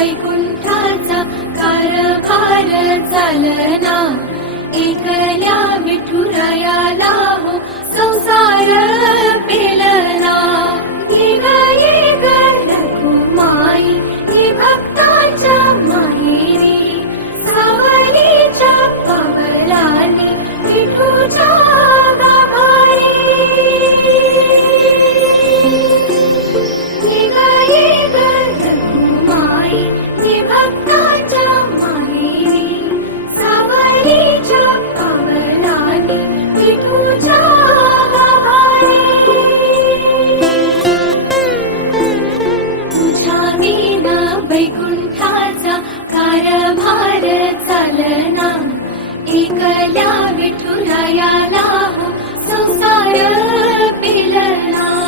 वैकुंठाचा कारभार चालना, एकल्या विठुरायाला हो संसार पेलना. येग रघुमाई ही भक्ताच्या माहेरी, सावलीच्या पावलाने विठूच्या गाभारी. येग रघुमाई ही भक्ताच्या माहेरी, सावलीच्या पावलाने विठूच्या गाभारी. तुझ्या विना वैकुंठाचा कारभार चालना, एकल्या विठुरायाला हो संसार पेलना.